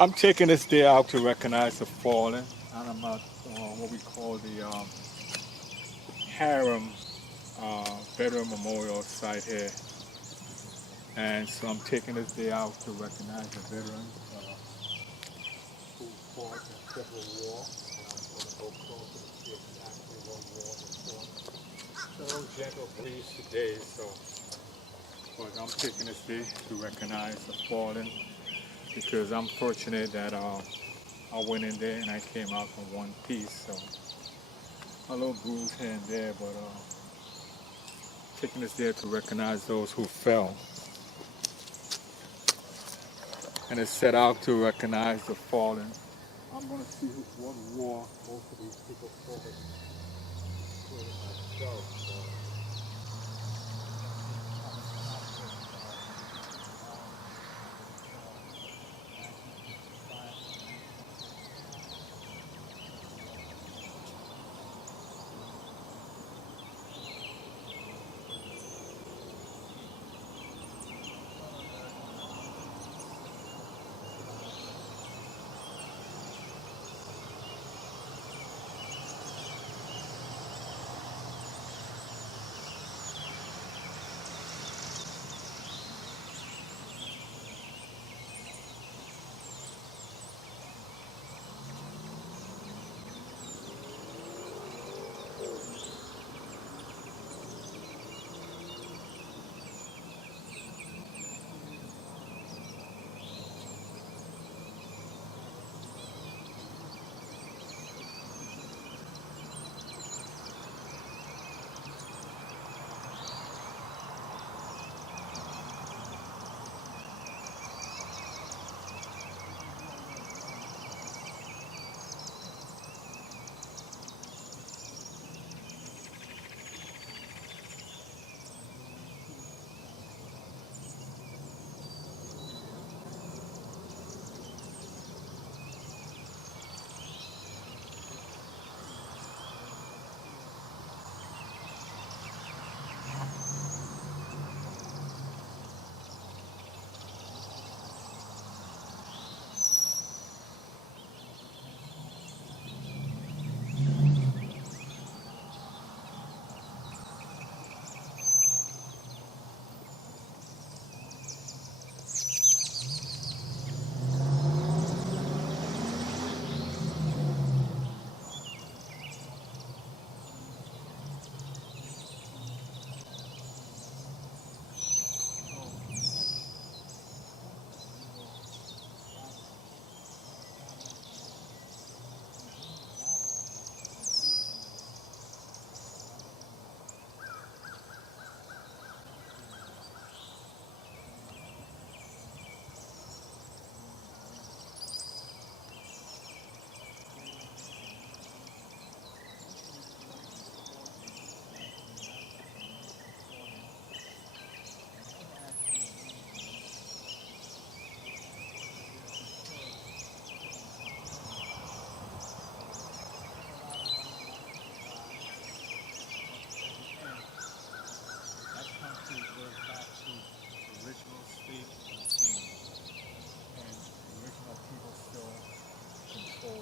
I'm taking this day out to recognize the fallen, and I'm at what we call the Harem Veteran Memorial site here. And so I'm taking this day out to recognize the veterans who fought in the Civil War. I'm going to go closer to see exactly what war was fought. It's a little gentle breeze today, so but I'm taking this day to recognize the fallen because I'm fortunate that I went in there and I came out in one piece. So a little bruise here and there, but taking this day to recognize those who fell. And it's set out to recognize the fallen. I'm going to see what war most of these people fought including myself.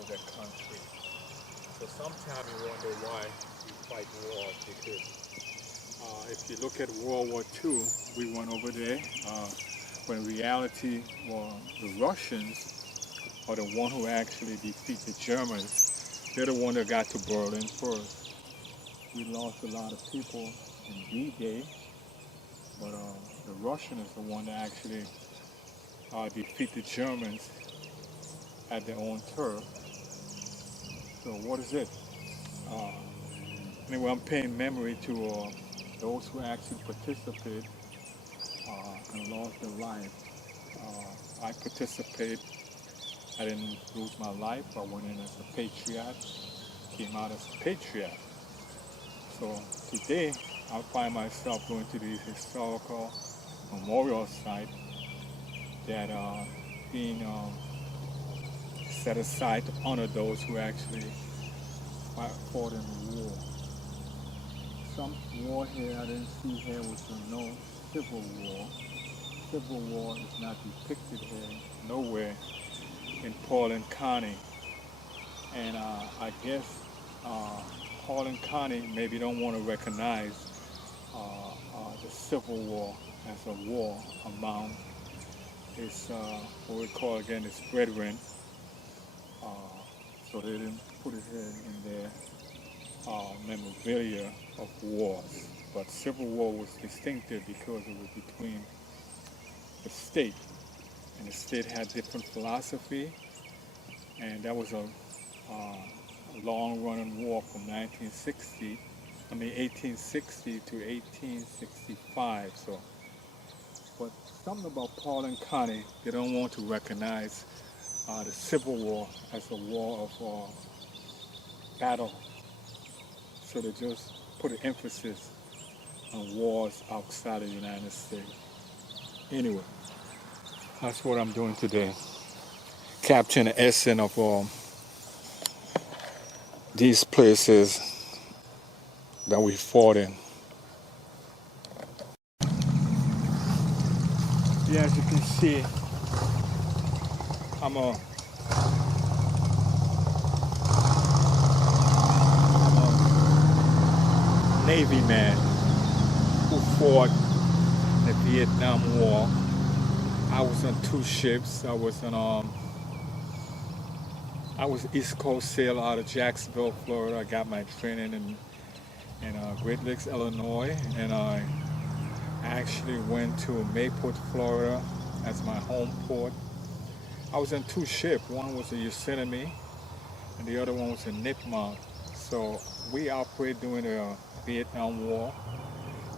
That country. So sometimes you wonder why we fight wars because if you look at World War II, we went over there when in reality well, the Russians are the one who actually defeat the Germans. They're the one that got to Berlin first. We lost a lot of people in D-Day, but the Russian is the one that actually defeat the Germans at their own turf. So what is it? Uh, anyway, I'm paying memory to those who actually participated and lost their life. I participated. I didn't lose my life. I went in as a patriot, came out as a patriot. So today, I find myself going to these historical memorial sites that are being set aside to honor those who actually fought in the war. Some war here I didn't see here was no civil war. Civil war is not depicted here nowhere in Paulding County. And I guess Paulding County maybe don't want to recognize the Civil War as a war among its, what we call again, its brethren. So they didn't put it here in their memorabilia of wars. But Civil War was distinctive because it was between the state, and the state had different philosophy, and that was a long-running war from 1860 to 1865. So, but something about Paulding County, they don't want to recognize the Civil War as a war of battle. So they just put an emphasis on wars outside of the United States. Anyway, that's what I'm doing today. Capturing the essence of these places that we fought in. Yeah, as you can see, I'm a Navy man who fought the Vietnam War. I was on 2 ships. I was East Coast sailor out of Jacksonville, Florida. I got my training in Great Lakes, Illinois, and I actually went to Mayport, Florida as my home port. I was in 2 ships. One was a Yosemite, and the other one was a Nipmuc. So we operated during the Vietnam War,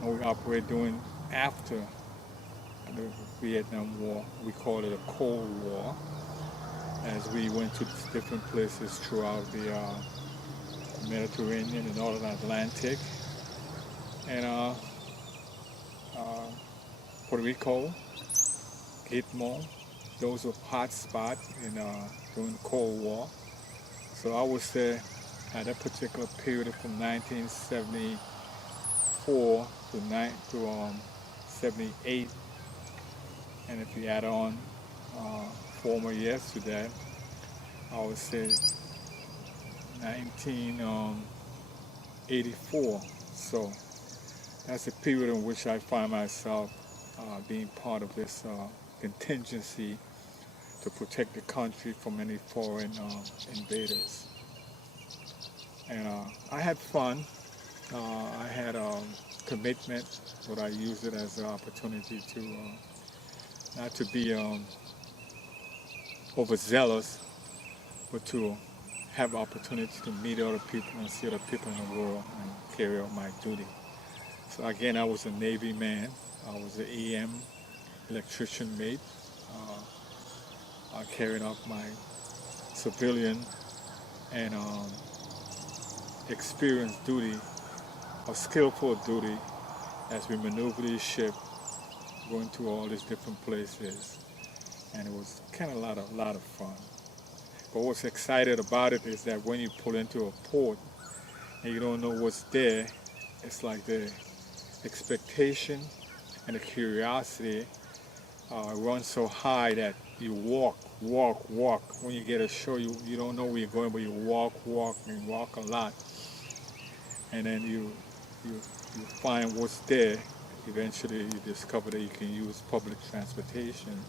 and we operated during after the Vietnam War. We called it a Cold War, as we went to different places throughout the Mediterranean and Northern Atlantic, and Puerto Rico, Gitmo. Those were hot spots during the Cold War. So I would say at that particular period from 1974 to 78, and if you add on 4 more years to that, I would say 1984. So that's the period in which I find myself being part of this contingency to protect the country from any foreign invaders. And I had fun. I had commitment, but I used it as an opportunity to not to be overzealous, but to have opportunities to meet other people and see other people in the world and carry out my duty. So again, I was a Navy man. I was an Iam electrician mate, carrying out my civilian and experienced duty, a skillful duty, as we maneuver this ship, going to all these different places, and it was kind of a lot of fun. But what's exciting about it is that when you pull into a port and you don't know what's there, it's like the expectation and the curiosity run so high that you walk. When you get ashore, you don't know where you're going, but you walk a lot. And then you find what's there. Eventually you discover that you can use public transportation,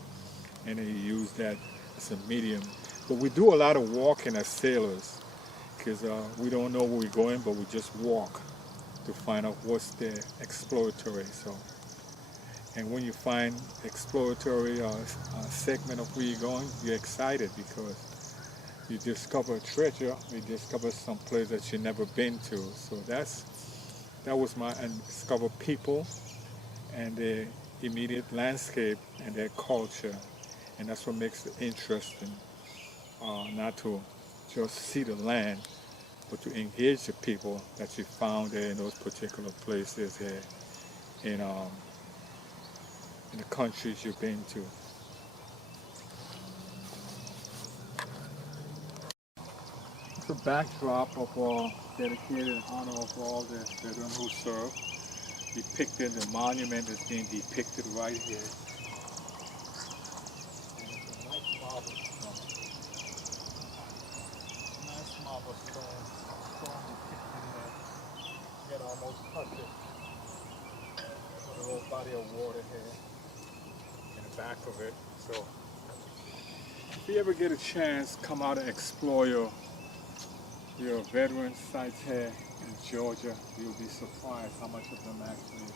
and then you use that as a medium. But we do a lot of walking as sailors, because we don't know where we're going, but we just walk to find out what's there, exploratory. So, and when you find exploratory segment of where you're going, you're excited because you discover a treasure, you discover some place that you've never been to. So that was and discover people and their immediate landscape and their culture, and that's what makes it interesting. Not to just see the land, but to engage the people that you found there in those particular places there in the countries you've been to. It's a backdrop of dedicated in honor of all the veterans who served. Depicted, the monument is being depicted right here. And it's a nice marble. back of it. So if you ever get a chance, come out and explore your veteran sites here in Georgia. You'll be surprised how much of them actually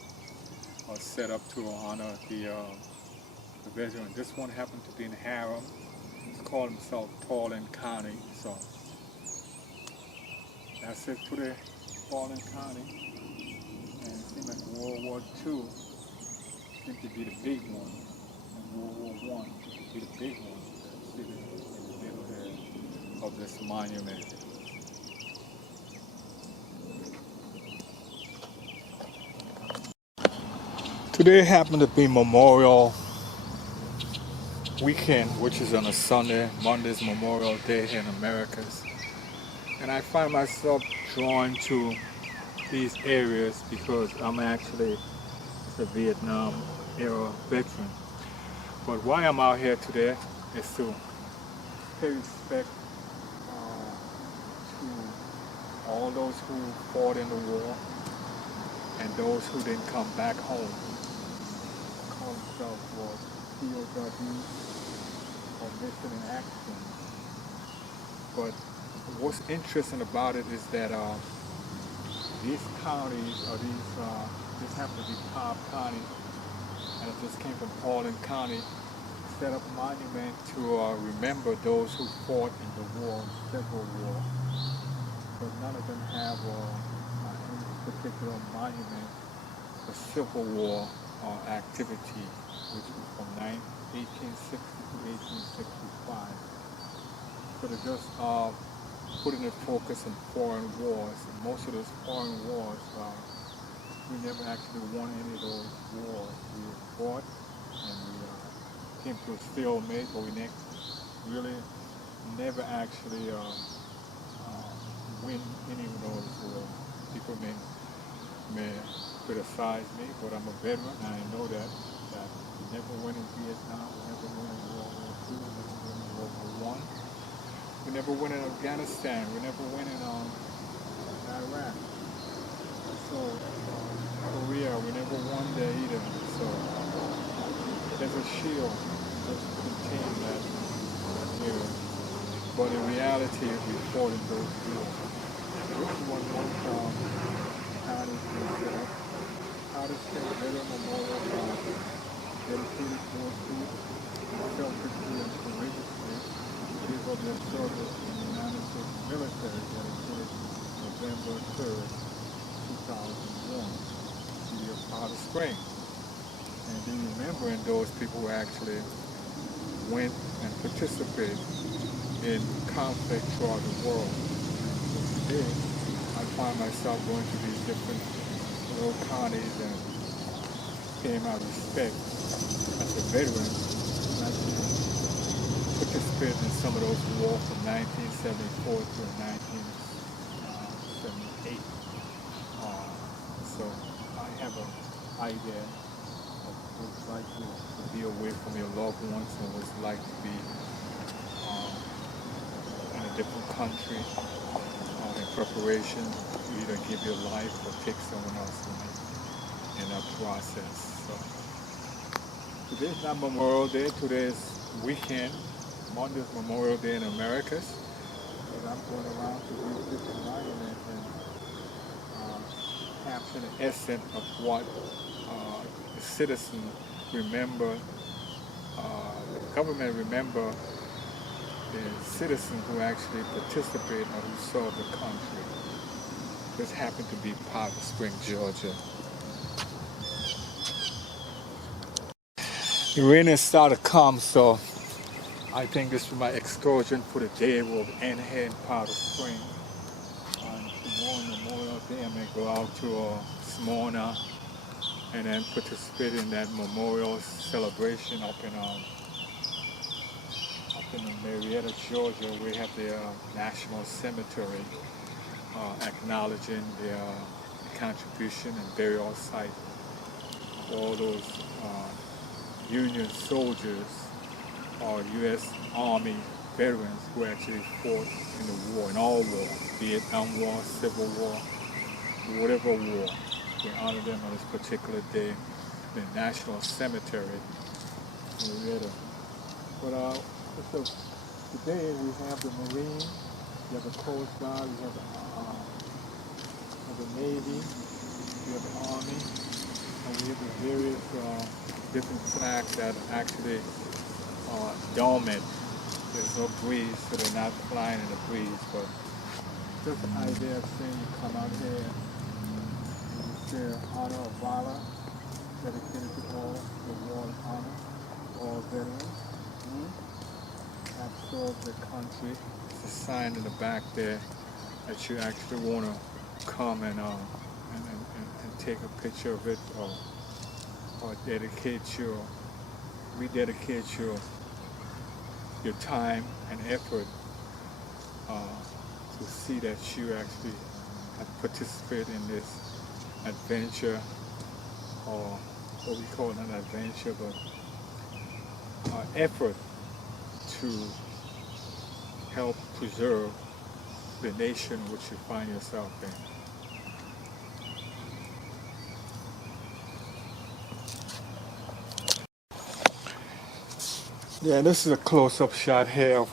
are set up to honor the veterans. This one happened to be in Harem. He's called himself Portland County. So that's it for the Portland County. And it seems like World War II seemed to be the big one, and World War I seemed to be the big one. In the middle there of this monument. Today happened to be Memorial Weekend, which is on a Sunday. Monday's Memorial Day in Americas. And I find myself drawn to these areas because I'm actually a Vietnam era veteran. But why I'm out here today is to pay respect to all those who fought in the war and those who didn't come back home. Call themselves POW or mission in action. But what's interesting about it is that these counties, or this happens to be Cobb County, and it just came from Portland County, set up a monument to remember those who fought in the war, Civil War. But none of them have any particular monument for Civil War activity, which was from 1860 to 1865. So they're just putting the focus on foreign wars. And most of those foreign wars, we never actually won any of those wars. We fought and we came to a stalemate, but we really never actually win any of those wars. People may criticize me, but I'm a veteran, and I know that we never win in Vietnam, we never win in World War II, we never win in World War I. We never win in Afghanistan. We never win in Iraq. So Korea, we never won there either. So there's a shield that's contained that here. But in reality, we fought in those wars. This is what most counties can set up. Powder Springs Veteran Memorial Park, dedicated to those who selfishly and courageously give up their service in the United States military, dedicated November 3rd, 2001, city of Powder Springs. And be remembering those people who actually went and participated in conflict throughout the world. So today, I find myself going to these different little counties and paying my respect as a veteran. Participated in some of those wars from 1974 to 1978. So I have an idea of what it's like to be away from your loved ones and what it's like to be in a different country in preparation to either give your life or take someone else in that process. So today's not Memorial Day, today's weekend. Monday's Memorial Day in Americas, and I'm going around to these different monuments and capture the essence of what the citizens remember, the government remember the citizens who actually participate or who serve the country. This happened to be Powder Springs, Georgia. The rain has started to come, so I think this is my excursion for the day. Will end here in Powder Springs. Tomorrow, Memorial Day, I may go out to Smyrna and then participate in that memorial celebration up in Marietta, Georgia. We have the National Cemetery acknowledging their contribution and burial site of all those Union soldiers or U.S. Army veterans who actually fought in the war, in all wars, Vietnam War, Civil War, whatever war. We honor them on this particular day in the National Cemetery Marietta. But so today we have the Marine, you have the Coast Guard, you have the Navy, you have the Army, and we have the various different flags that actually are dormant. There's no breeze, so they're not flying in the breeze, but just an idea of seeing you come out here and share honor of valor dedicated to all the war and honor, all veterans have served the country. It's a sign in the back there that you actually want to come and take a picture of it or rededicate your time and effort to see that you actually have participated in this adventure, or what we call an adventure, but effort to help preserve the nation which you find yourself in. Yeah, this is a close-up shot here of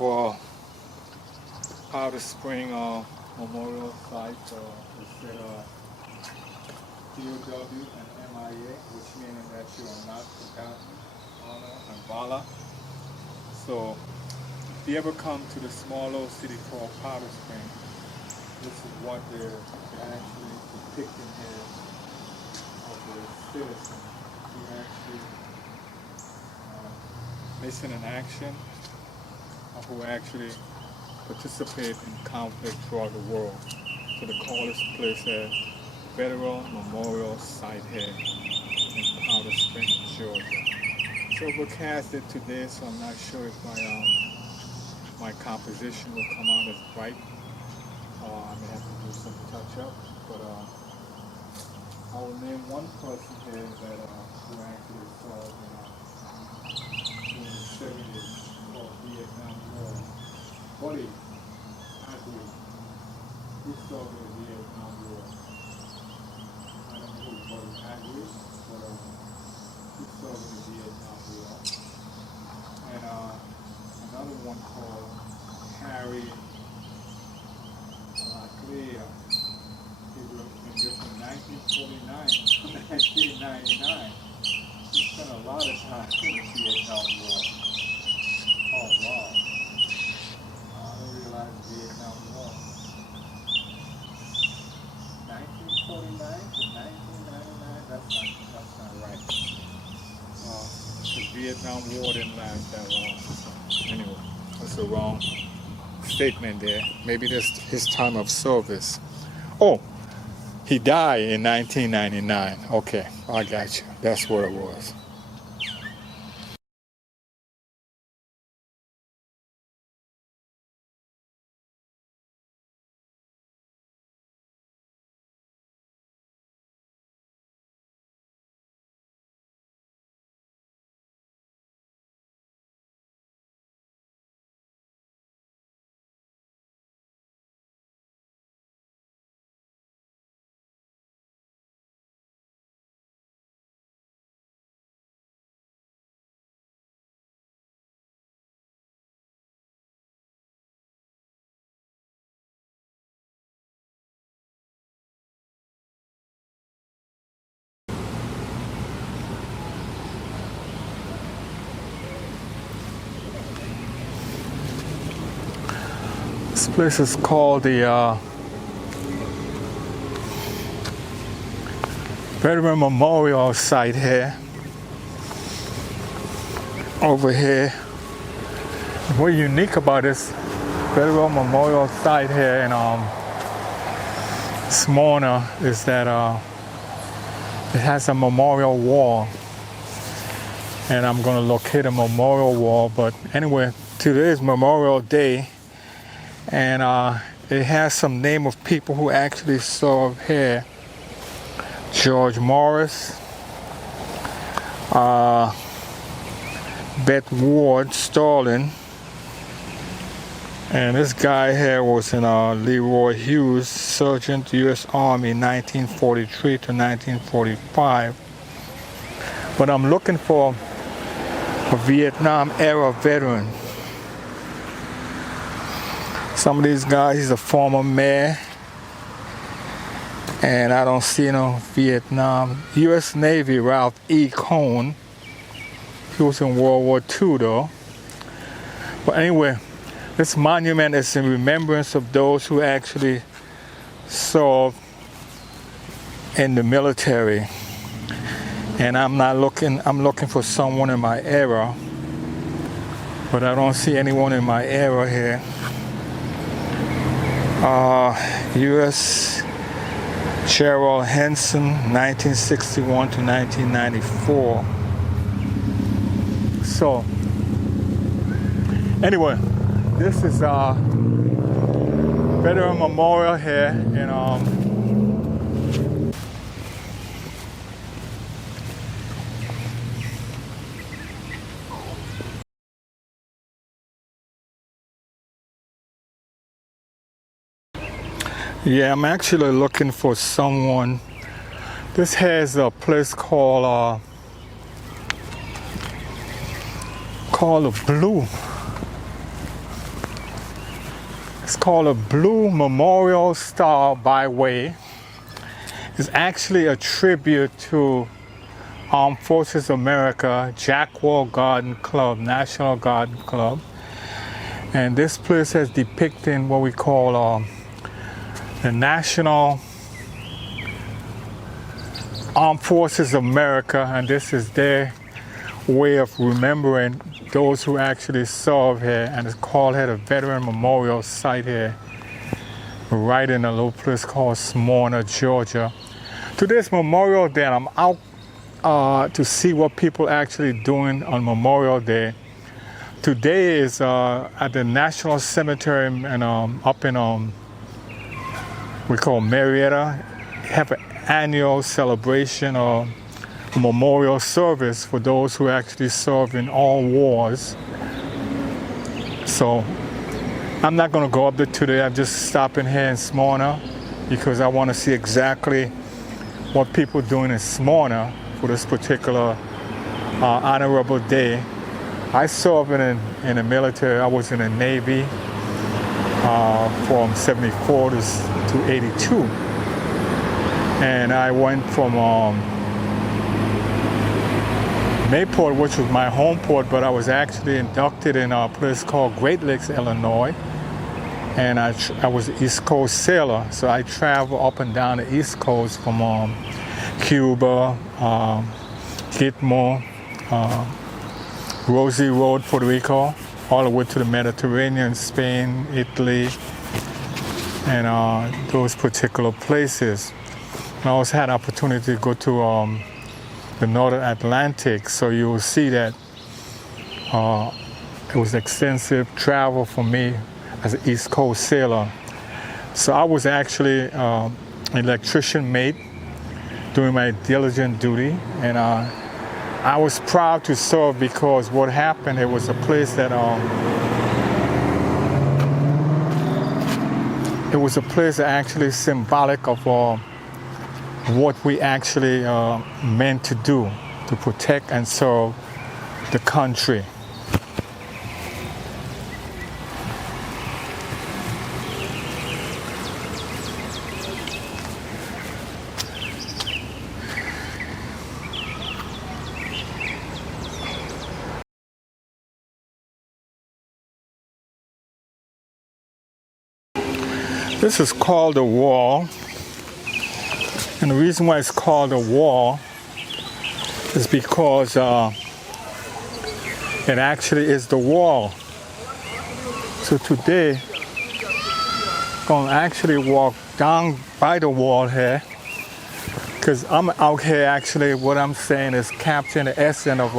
Powder Spring Memorial Site. It's POW and MIA, which means that you are not forgotten, honor and valor. So, if you ever come to the small old city called Powder Spring, this is what they're actually depicting here of the citizens who actually missing in action, who actually participate in conflict throughout the world. So they call this place a Federal Memorial Site here in Powder Springs, Georgia. So we'll cast it today, so I'm not sure if my composition will come out as bright. I may have to do some touch up, but I will name one person here that who actually served in the 70s called Vietnam War. Buddy, actually, he served in the Vietnam War. I don't know who Buddy Andrews, but he served in the Vietnam War. And another one called Harry Clea. He was from 1949 to 1999. He spent a lot of time in the Vietnam War. Oh wow. I didn't realize the Vietnam War. 1949 to 1999? That's not right. The Vietnam War didn't last that long. Anyway, that's a wrong statement there. Maybe that's his time of service. Oh, he died in 1999. Okay, I got you. That's what it was. This place is called the Veteran Memorial Site here. Over here. What's unique about this Veteran Memorial Site here in Smyrna is that it has a memorial wall. And I'm going to locate a memorial wall. But anyway, today is Memorial Day. And it has some name of people who actually served here. George Morris, Beth Ward Starling, and this guy here was in Leroy Hughes, Sergeant U.S. Army 1943 to 1945. But I'm looking for a Vietnam era veteran. Some of these guys, he's a former mayor, and I don't see no Vietnam. U.S. Navy, Ralph E. Cohn. He was in World War II though. But anyway, this monument is in remembrance of those who actually served in the military. And I'm looking for someone in my era, but I don't see anyone in my era here. U.S. Cheryl Henson, 1961 to 1994. So, anyway, this is Veteran Memorial here in yeah, I'm actually looking for someone. This has a place called the Blue. It's called a Blue Memorial Star Byway. It's actually a tribute to Armed Forces America, Jackwell Garden Club, National Garden Club. And this place has depicted what we call the National Armed Forces of America, and this is their way of remembering those who actually served here, and it's called here the Veteran Memorial Site here, right in a little place called Smyrna, Georgia. Today's Memorial Day, and I'm out to see what people actually doing on Memorial Day. Today is at the National Cemetery and up in we call Marietta, have an annual celebration or a memorial service for those who actually served in all wars. So I'm not going to go up there today. I'm just stopping here in Smyrna because I want to see exactly what people are doing in Smyrna for this particular honorable day. I served in the military. I was in the Navy from 74 to 82. And I went from Mayport, which was my home port, but I was actually inducted in a place called Great Lakes, Illinois. And I was an East Coast sailor, so I traveled up and down the East Coast from Cuba, Gitmo, Rosie Road, Puerto Rico, all the way to the Mediterranean, Spain, Italy, and those particular places. And I also had an opportunity to go to the Northern Atlantic, so you will see that it was extensive travel for me as an East Coast sailor. So I was actually an electrician mate doing my diligent duty, and I was proud to serve because what happened, it was a place that it was a place that actually symbolic of what we actually meant to do, to protect and serve the country. This is called the wall, and the reason why it's called a wall is because it actually is the wall. So today, I'm going to actually walk down by the wall here, because I'm out here actually, what I'm saying is capturing the essence of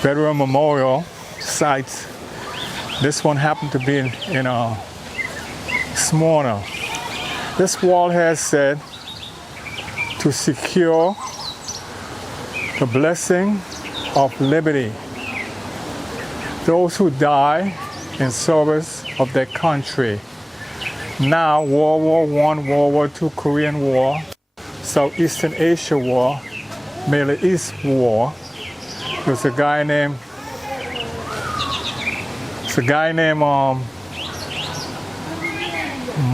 Veteran Memorial sites. This one happened to be in Smyrna. This wall has said to secure the blessing of liberty. Those who die in service of their country. Now, World War I, World War II, Korean War, Southeastern Asia War, Middle East War, There's a guy named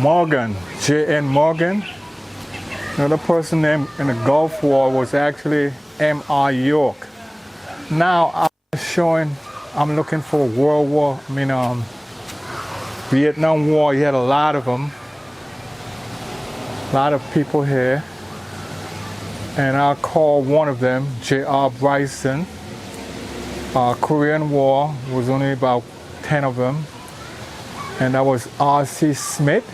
Morgan, J.N. Morgan. Another person named in the Gulf War was actually M.R. York. Now I'm looking for Vietnam War. You had a lot of them, a lot of people here. And I'll call one of them J.R. Bryson. Korean War was only about 10 of them. And that was R.C. Smith.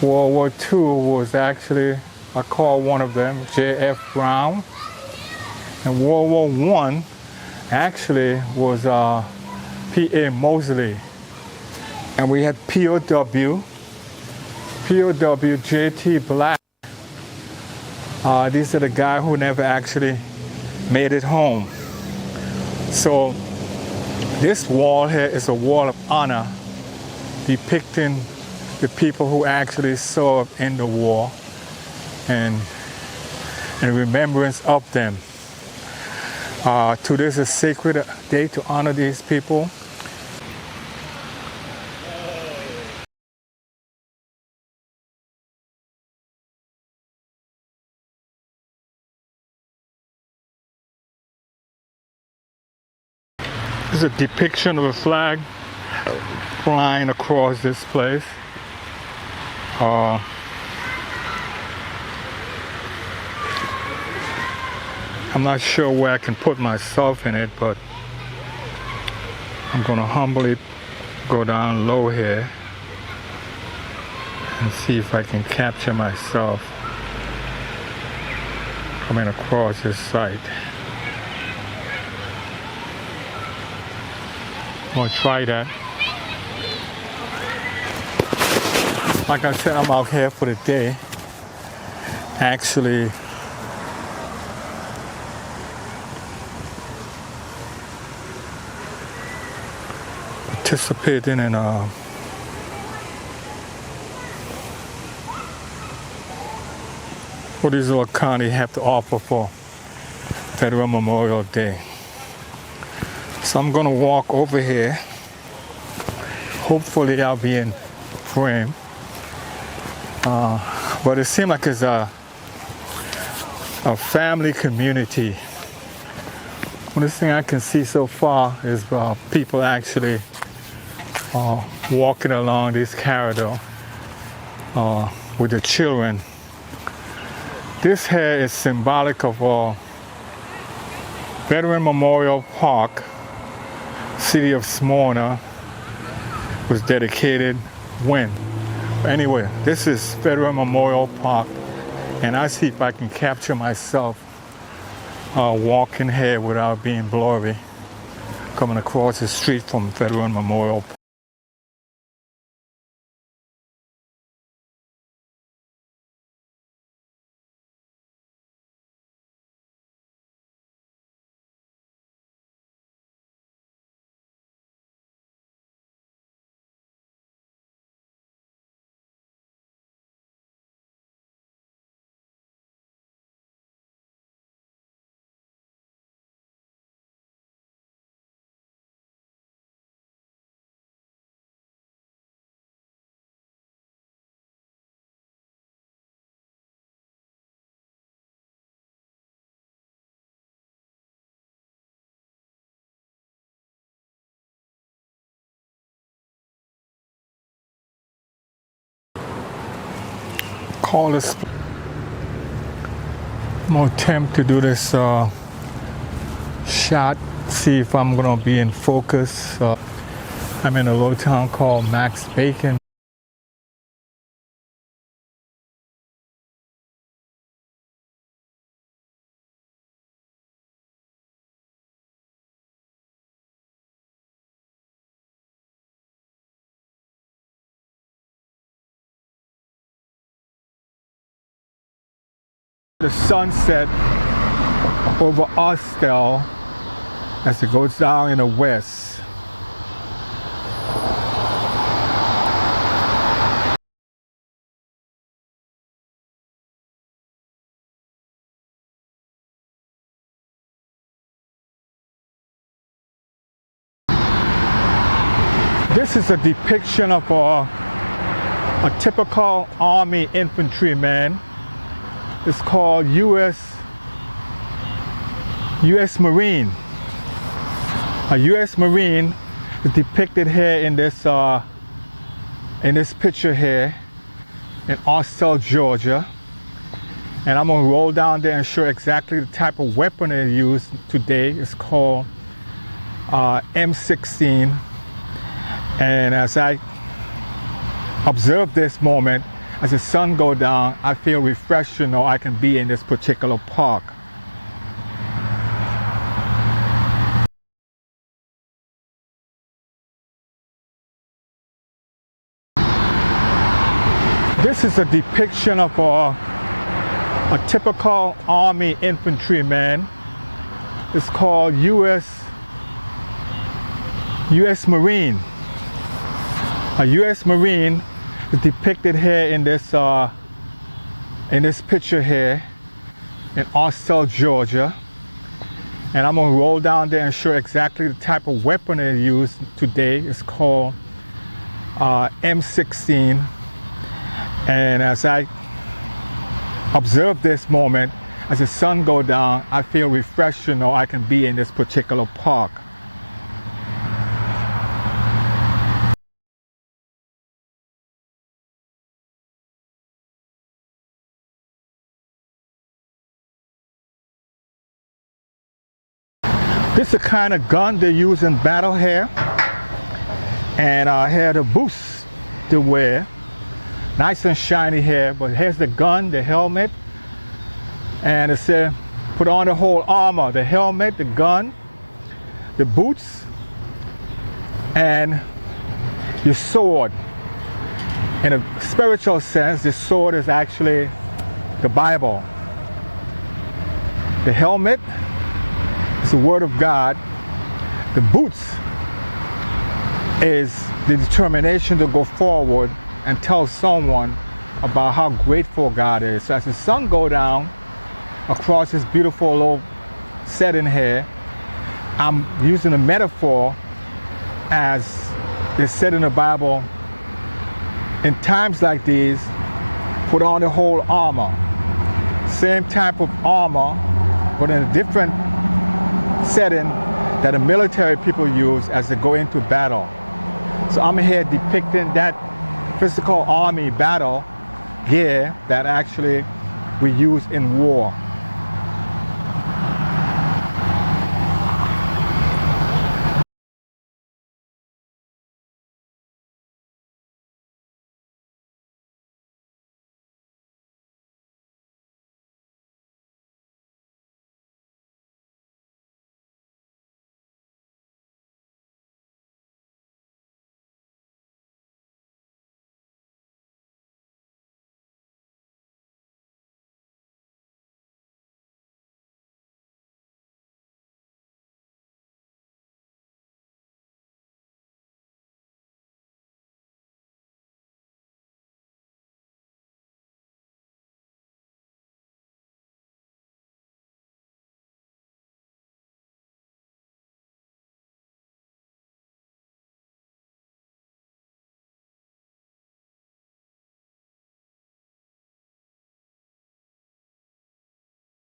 World War II was actually, I call one of them J.F. Brown. And World War I actually was P.A. Mosley. And we had POW J.T. Black. These are the guys who never actually made it home. So this wall here is a wall of honor depicting the people who actually served in the war and in remembrance of them. Today is a sacred day to honor these people. This is a depiction of a flag flying across this place. I'm not sure where I can put myself in it, but I'm going to humbly go down low here and see if I can capture myself coming across this site. I'm going to try that. Like I said, I'm out here for the day. Actually, participating in what does Lord County have to offer for Federal Memorial Day. So I'm gonna walk over here. Hopefully I'll be in frame. But it seems like it's a family community. One thing I can see so far is people actually walking along this corridor with the children. This here is symbolic of Veteran Memorial Park, city of Smyrna, was dedicated when? Anyway, this is Veteran Memorial Park, and I see if I can capture myself walking here without being blurry, coming across the street from Veteran Memorial Park. Call this. I'm gonna attempt to do this shot, see if I'm gonna be in focus. I'm in a little town called Max Bacon. The sunset over Austell as it goes down in the west. This is a depiction of a typical Army infantryman. It's called U.S. Marine. A U.S. Marine is depicted here in this picture here in Austell, Georgia. And I'm gonna roll down there and show exactly the type of weapon they use today. It's called M16. And as I observe this moment, as the sun goes down, I feel refreshed to know I can be in this particular park. This is a depiction of a typical Army infantryman. It's called U.S. Marine. A U.S. Marine is depicted here in this picture here in Austell, Georgia. And I'm gonna roll down there and show exactly the type of weapon they use today. It's called M16. And as I observe this moment, as the sun goes down, I feel refreshed to know I can be in this particular park. This is the kind of gun they use in battle here. And here are the boots they wear. Nice and shiny here, but here's the gun, the helmet. And it said, put on the whole armor, the helmet, the gun, the boots, and your sword. In a spiritual sense, the sword is actually the Bible. The helmet is the Word of God. The boots is the determination to go forward and tell someone about how grateful God is. So as the sun goes down across this beautiful little setting here, I'm using a metaphor as it's said in the Bible, in times like these, put on the whole armor. Same type of armor, but in a different setting that the military people use as they go into battle. So I'm here depicting that physical army battle gear that actually we use in war.